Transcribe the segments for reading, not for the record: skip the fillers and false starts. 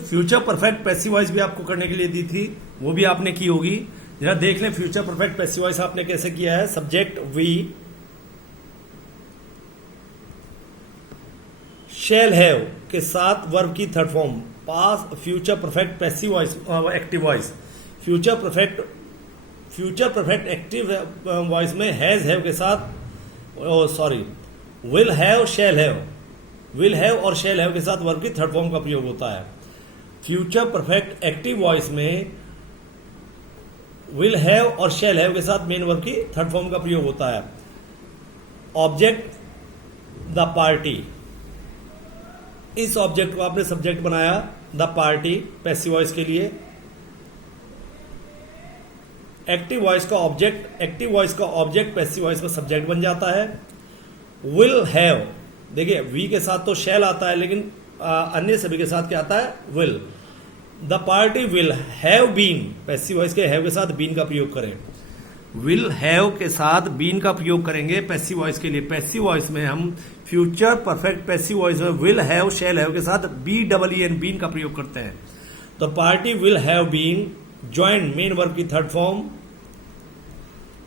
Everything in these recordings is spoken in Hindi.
फ्यूचर परफेक्ट पैसिव वॉइस भी आपको करने के लिए दी थी, वो भी आपने की होगी। जरा देख लें फ्यूचर परफेक्ट पैसिव वॉइस आपने कैसे किया है। सब्जेक्ट वी शैल हैव के साथ वर्ब की थर्ड फॉर्म पास future perfect passive voice active voice. Future perfect active voice में हैज हैव के साथ will have shall have, will have और शैल हैव के साथ वर्ब की थर्ड फॉर्म का प्रयोग होता है। फ्यूचर परफेक्ट एक्टिव वॉइस में विल हैव और शैल हैव के साथ मेन वर्ब की थर्ड फॉर्म का प्रयोग होता है। ऑब्जेक्ट द पार्टी, इस ऑब्जेक्ट को आपने सब्जेक्ट बनाया द पार्टी पैसिव वॉइस के लिए। एक्टिव वॉइस का ऑब्जेक्ट पैसिव वॉइस में सब्जेक्ट बन जाता है। विल हैव, देखिए वी के साथ तो शैल आता है, लेकिन अन्य सभी के साथ क्या आता है, will. The party will have been, passive voice के हैव के साथ बीन का प्रयोग करें। विल हैव के साथ बीन का प्रयोग करेंगे पैसिव वॉइस के लिए। पैसिव वॉइस में हम फ्यूचर परफेक्ट पैसिव वॉइस में विल हैव शैल हैव के साथ BEEN बीन का प्रयोग करते हैं। तो party will have been joined main verb की थर्ड फॉर्म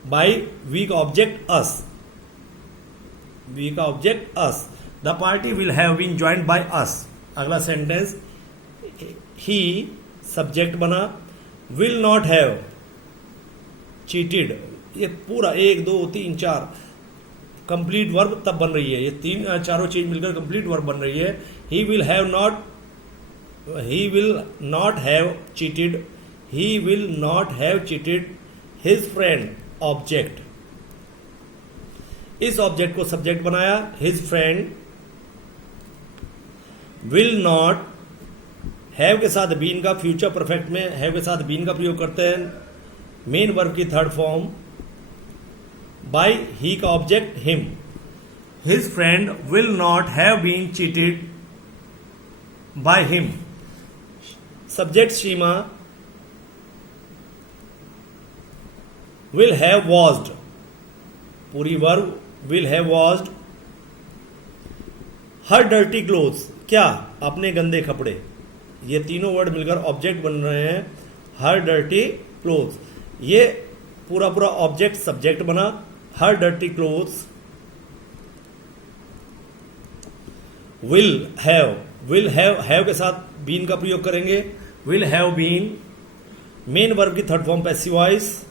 बाय वी का ऑब्जेक्ट अस, वी का object us. The party will have been joined by us. अगला सेंटेंस ही सब्जेक्ट बना, विल नॉट हैव चीटेड, ये पूरा 1 2 3 4 कंप्लीट वर्ब तब बन रही है, ये चारों चीज मिलकर कंप्लीट वर्ब बन रही है। He will not have cheated his friend object, इस ऑब्जेक्ट को सब्जेक्ट बनाया his friend. Will not have के साथ बीन का, फ्यूचर परफेक्ट में हैव के साथ बीन का प्रयोग करते हैं मेन वर्ब की थर्ड फॉर्म बाय ही का object him. His friend will not have been cheated by him. Subject Seema will have washed, पूरी verb will have washed. Her dirty clothes, क्या अपने गंदे कपड़े, ये तीनों वर्ड मिलकर ऑब्जेक्ट बन रहे हैं हर डर्टी क्लोथ्स। ये पूरा ऑब्जेक्ट सब्जेक्ट बना her dirty clothes. Will have के साथ बीन का प्रयोग करेंगे, will have been main verb की third form passive voice.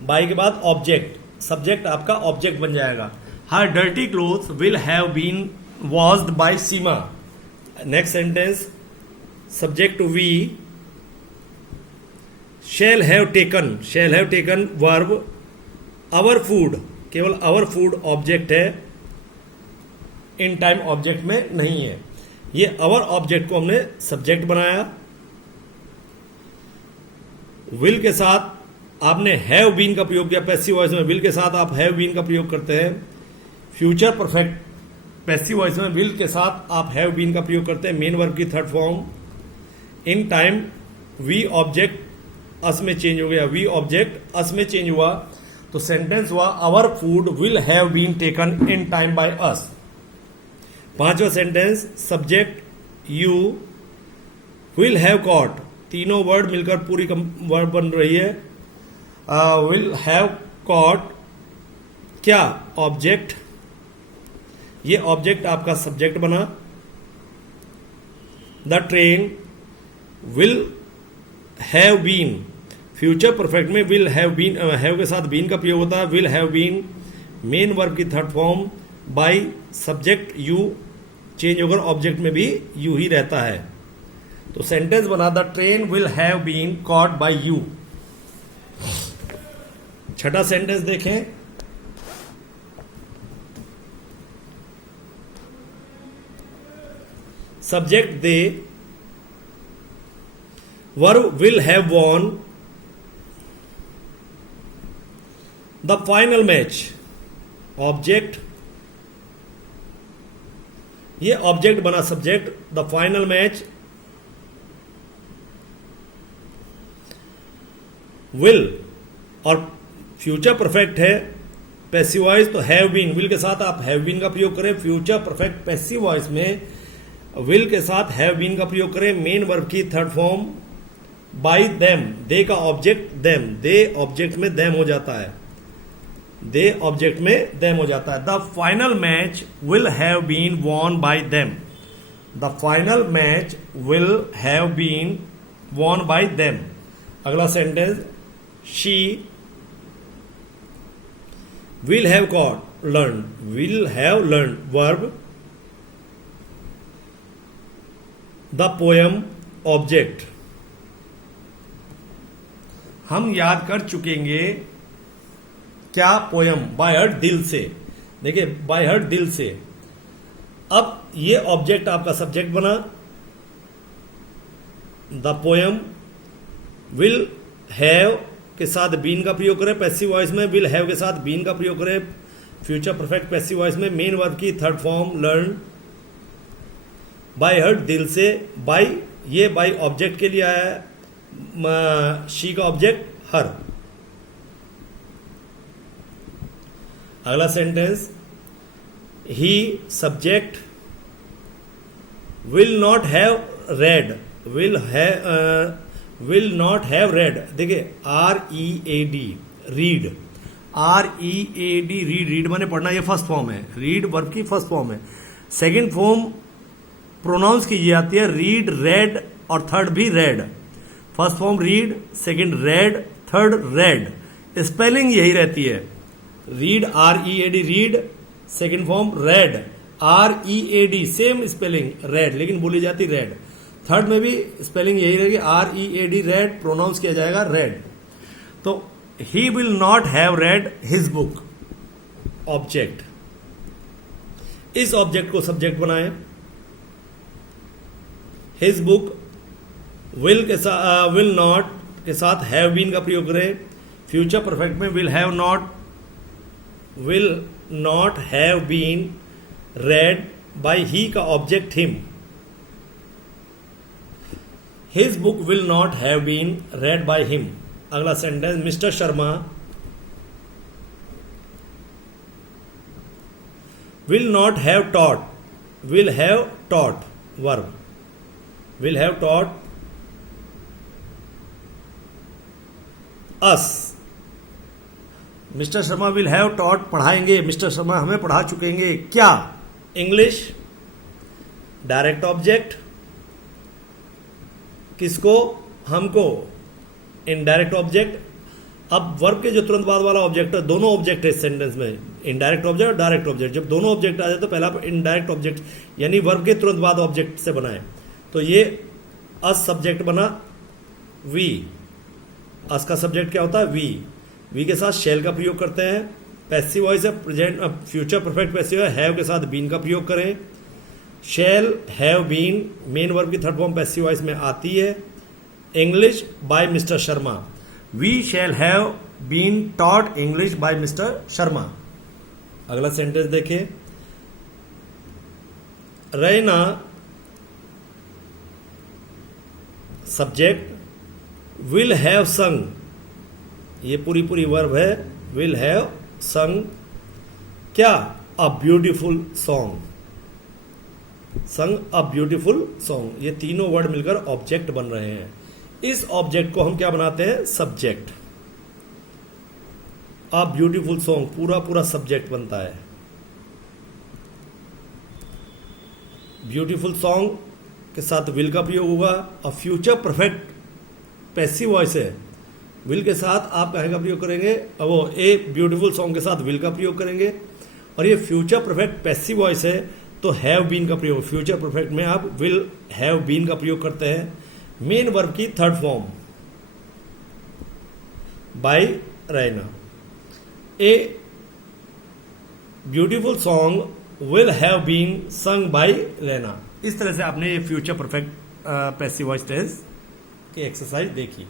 By के बाद ऑब्जेक्ट, सब्जेक्ट आपका ऑब्जेक्ट बन जाएगा। Her dirty clothes will have been washed by Seema. Next sentence subject we shall have taken verb. Our food, केवल आवर फूड ऑब्जेक्ट है, इन टाइम ऑब्जेक्ट में नहीं है। ये आवर ऑब्जेक्ट को हमने सब्जेक्ट बनाया। विल के साथ आपने हैव बीन का प्रयोग किया पैसिव वॉइस में, विल के साथ आप हैव बीन का प्रयोग करते हैं। फ्यूचर परफेक्ट पैसिव वॉइस में विल के साथ आप हैव बीन का प्रयोग करते हैं मेन वर्ब की third form. In time we object us में चेंज हो गया, वी ऑब्जेक्ट अस में चेंज हुआ, तो सेंटेंस हुआ our food will have been taken in time by us. पांचवा sentence subject you will have caught, तीनों वर्ड मिलकर पूरी वर्ड बन रही है। विल हैव कॉट क्या ऑब्जेक्ट, ये ऑब्जेक्ट आपका सब्जेक्ट बना। The train will have been, future perfect में विल हैव बीन, हैव के साथ बीन का प्रयोग होता है। Will have been main verb की third form by subject you, change होकर ऑब्जेक्ट में भी यू ही रहता है। तो सेंटेंस बना the train will have been caught by you. छठा सेंटेंस देखें, subject they verb will have won the final match. Object, ये ऑब्जेक्ट बना subject the final match. Will और फ्यूचर परफेक्ट है पैसिव वॉइस, तो हैव बीन, विल के साथ आप हैव बीन का प्रयोग करें। फ्यूचर परफेक्ट पैसिव वॉइस में विल के साथ हैव बीन का प्रयोग करें, मेन वर्ब की थर्ड फॉर्म बाय देम, दे का ऑब्जेक्ट देम, दे ऑब्जेक्ट में देम हो जाता है, दे ऑब्जेक्ट में देम हो जाता है। The final match will have been won by them, the final match will have been won by them. अगला sentence, she will have got learn, will have learn verb, the poem object. हम याद कर चुकेंगे क्या पोयम, बाय हर्ट दिल से, देखिए बाय हर्ट दिल से। अब ये ऑब्जेक्ट आपका सब्जेक्ट बना, द पोयम, विल हैव के साथ बीन का प्रयोग करें पैसिव वॉइस में, विल हैव के साथ बीन का प्रयोग करें फ्यूचर परफेक्ट पैसिव वॉइस में, मेन वर्ब की third form learn, by heart दिल से, बाय ये बाय ऑब्जेक्ट के लिए आया है, शी का ऑब्जेक्ट हर। अगला sentence, he subject will not have read, will not have read, देखिए READ read, READ read, read माने पढ़ना, ये फर्स्ट फॉर्म है, रीड वर्ब की फर्स्ट फॉर्म है। सेकंड फॉर्म प्रोनाउंस की जाती है रीड, रेड और थर्ड भी red. First form read, second red, third red, spelling यही रहती है, read READ read, second form red READ same spelling red, लेकिन बोली जाती रेड। थर्ड में भी स्पेलिंग यही रहेगी READ रेड, प्रोनाउंस किया जाएगा रेड। तो he will not have read his book, object, इस ऑब्जेक्ट को सब्जेक्ट बनाएं, हिज बुक, विल के साथ विल नॉट के साथ हैव बीन का प्रयोग करें, फ्यूचर परफेक्ट में will not have been read by he का object him, his book will not have been read by him. अगला sentence, mister Sharma will not have taught, will have taught verb, will have taught us, mister Sharma will have taught पढ़ाएंगे, मिस्टर शर्मा हमें पढ़ा चुकेंगे क्या, इंग्लिश, डायरेक्ट ऑब्जेक्ट, किसको, हमको, इनडायरेक्ट ऑब्जेक्ट। अब वर्ब के जो तुरंत बाद वाला ऑब्जेक्ट है, दोनों ऑब्जेक्ट है इस सेंटेंस में, इनडायरेक्ट ऑब्जेक्ट और डायरेक्ट ऑब्जेक्ट। जब दोनों ऑब्जेक्ट आ जाए तो पहला इनडायरेक्ट ऑब्जेक्ट यानी वर्ब के तुरंत बाद ऑब्जेक्ट से बनाए, तो ये अस सब्जेक्ट बना, वी, अस का सब्जेक्ट क्या होता है, वी के साथ शेल का प्रयोग करते हैं, पैसिव वॉइस है, प्रेजेंट फ्यूचर परफेक्ट पैसिव है, हैव के साथ बीन का प्रयोग करें, shall have been main verb की थर्ड फॉर्म पैसिव वॉइस में आती है, English by mister Sharma, we shall have been taught English by mister Sharma. अगला सेंटेंस देखिए, रैना सब्जेक्ट विल हैव संग, ये पूरी वर्ब है, विल हैव संग क्या, अ ब्यूटीफुल सॉन्ग, संग अ ब्यूटीफुल सॉन्ग, ये तीनों वर्ड मिलकर ऑब्जेक्ट बन रहे हैं। इस ऑब्जेक्ट को हम क्या बनाते हैं, सब्जेक्ट, अ ब्यूटीफुल सॉन्ग पूरा सब्जेक्ट बनता है, ब्यूटीफुल सॉन्ग के साथ विल का प्रयोग होगा, और फ्यूचर परफेक्ट पैसिव वॉइस है, विल के साथ आप कहे का प्रयोग करेंगे, और वो ए ब्यूटीफुल सॉन्ग के साथ विल का प्रयोग करेंगे, और ये फ्यूचर परफेक्ट पैसिव वॉइस है तो हैव बीन का प्रयोग, फ्यूचर परफेक्ट में आप विल हैव बीन का प्रयोग करते हैं, मेन वर्ब की third form by Raina, a beautiful song will have been sung by Raina. इस तरह से आपने ये future perfect passive voice tense की एक्सरसाइज देखी।